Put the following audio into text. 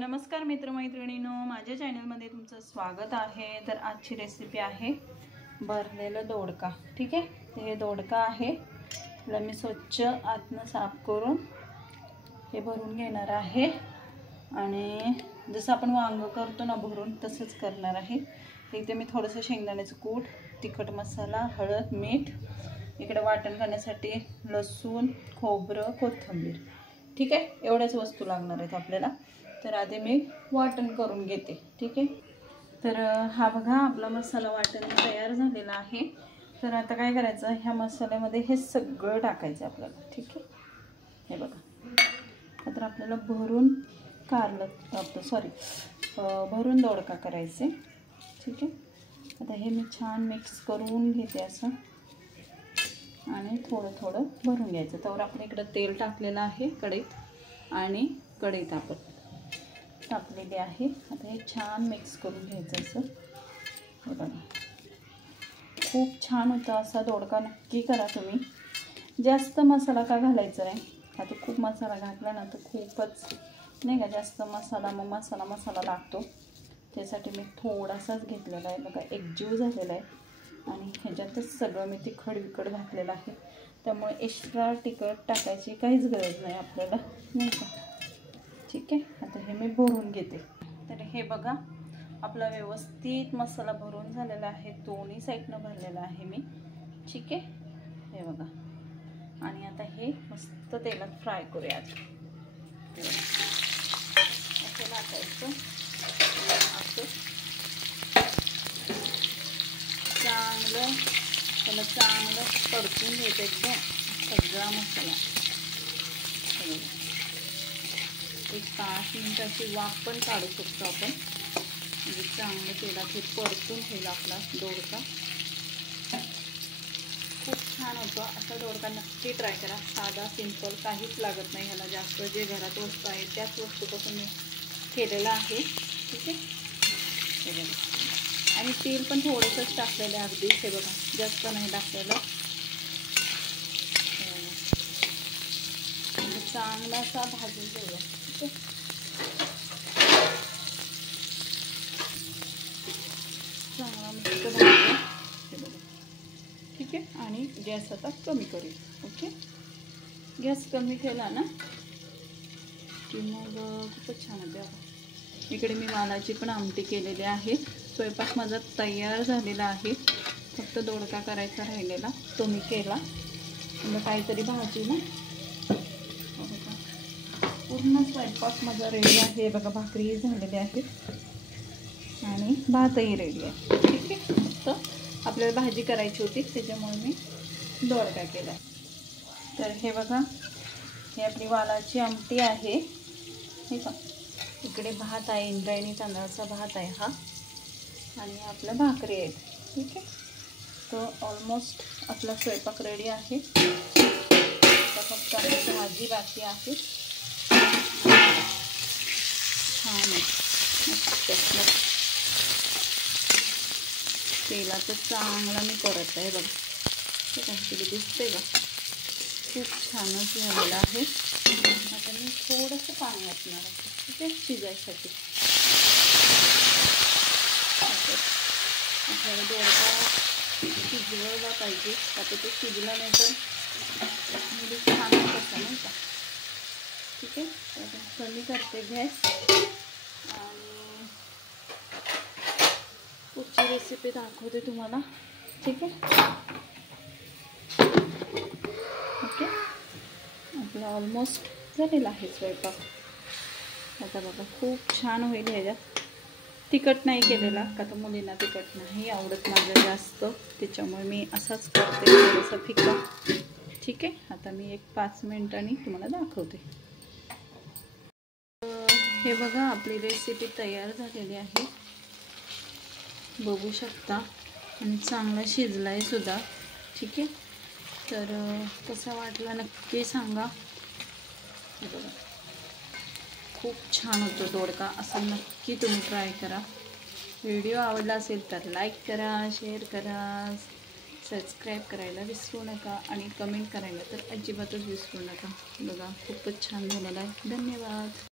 नमस्कार मित्रमैत्रिणींनो, माझ्या चॅनलमध्ये तुमचं स्वागत आहे। तर आजची रेसिपी आहे भरलेलं दोडका। ठीक आहे, तर हे दोडका आहे, त्याला मी स्वच्छ आतनं साफ करून हे भरून घेणार आहे आणि जसं आपण वांग करतो ना भरून तसंच करणार आहे। इथे मी थोडंसं शेंगदाण्याचं कूट, तिखट मसाला, हळद, मीठ, इकडे वाटण करण्यासाठी लसूण, खोबरं, कोथिंबीर। ठीक आहे, एवढ्याच वस्तू लागणार आहेत आपल्याला। तर आधी मी वाटण करून घेते। ठीक आहे, तर हा बघा आपला मसाला वाटण तयार झालेला आहे। तर आता काय करायचं, ह्या मसाल्यामध्ये हे सगळं टाकायचं आपल्याला। ठीक आहे, हे बघा आता आपल्याला भरून भरून दोडका करायचे। ठीक आहे, आता हे मी छान मिक्स करून घेते असं आणि थोडं थोडं भरून घ्यायचं। तर आपण इकडे तेल टाकलेलं आहे कढईत आणि कढईत आपण टाकलेली आहे। आता हे छान मिक्स करून घ्यायचं असं। हे बघा खूप छान होतं असा दोडका, नक्की करा तुम्ही। जास्त मसाला का घालायचा नाही, आता खूप मसाला घातला ना तर खूपच नाही का जास्त मसाला, मग मसाला लागतो। त्यासाठी मी थोडासाच घेतलेला आहे बघा, एकजीव झालेला आहे आणि ह्याच्यातच सगळं मी तिखट विकट घातलेलं आहे। त्यामुळे एक्स्ट्रा तिखट टाकायची काहीच गरज नाही आपल्याला, नाही का। ठीक आहे, आता हे मी भरून घेते। तर हे बघा आपला व्यवस्थित मसाला भरून झालेला आहे, दोन्ही साईडनं भरलेला आहे मी। ठीक आहे, हे बघा आणि आता हे मस्त तेलात फ्राय करूया। असं टाकायचं, असं चांगलं त्याला चांगलं परतून घ्यायचं एकदम सगळा मसाला। एक 5 मिनिटाची वाफ पण काढू शकतो आपण, म्हणजे चांगलं तेलात हे परतून होईल आपला दोडका। खूप छान होतो असा दोडका, नक्की ट्राय करा। साधा सिंपल, काहीच लागत नाही ह्याला जास्त, जे घरात वस्तू आहे त्याच वस्तूपासून मी केलेला आहे। ठीक आहे, आणि तेल पण थोडंसंच टाकलेलं आहे अगदी, हे बघा जास्त नाही टाकलेलं। चांगला असा भाजून घेऊया। ठीक आहे, चांगला मस्त भाजूया हे बघा। ठीक आहे, आणि गॅस आता कमी करूया। ओके, गॅस कमी केला ना की मग खूपच छान होते। इकडे मी वालाची पण आमटी केलेली आहे। स्वयंपाक माझा तयार झालेला आहे, फक्त दोडका करायचा राहिलेला तो मी केला। म्हणजे काहीतरी भाजी ना, पूर्ण स्वयंपाक माझा रेडी आहे बघा। भाकरी झालेली आहे आणि भातही रेडी आहे। ठीक आहे, फक्त आपल्याला भाजी करायची होती त्याच्यामुळे मी दोडका केला। तर हे बघा ही आपली वालाची आमटी आहे, हे का। इकडे भात आहे, इंद्रायणी तांदळाचा भात आहे हा, आणि आपल्या भाकरी आहेत। ठीक आहे, तर ऑलमोस्ट आपला स्वयंपाक रेडी आहे। आता फक्त आपली भाजी बाकी आहे। छान मस्त तेलाचं चांगला मी परत आहे बघा। ठीक आहे, तिथे दिसते का, खूप छानच झालेलं आहे। आता मी थोडंसं पाणी वाटणार आहे, ठीक आहे, शिजायसाठी। आपल्याला दोडका शिजवला पाहिजे, आता ते शिजलं नाही तर म्हणजे छान कसं नाही का। ठीक आहे, तर कमी करते गॅस आणि पुढची रेसिपी दाखवते तुम्हाला। ठीक आहे, ओके, आपला ऑलमोस्ट झालेला आहे स्वयंपाक। आता बघा खूप छान होईल। ह्याच्यात तिखट नाही केलेला का, तर मुलींना तिखट नाही आवडत माझं जास्त, त्याच्यामुळे मी असाच करते थोडंसं फिका। ठीक आहे, आता मी एक 5 मिनिटांनी तुम्हाला दाखवते। हे बघा आपली रेसिपी तयार झालेली आहे, बघू शकता, आणि चांगला शिजला आहे सुद्धा। ठीक आहे, तर कसा वाटला नक्की सांगा। बघा खूप छान होतो दोडका, असा नक्की तुम्ही ट्राय करा। व्हिडिओ आवडला असेल तर लाईक करा, शेअर करा, सबस्क्राईब करायला विसरू नका आणि कमेंट करायला तर अजिबातच विसरू नका। बघा खूपच छान झालेला आहे। धन्यवाद।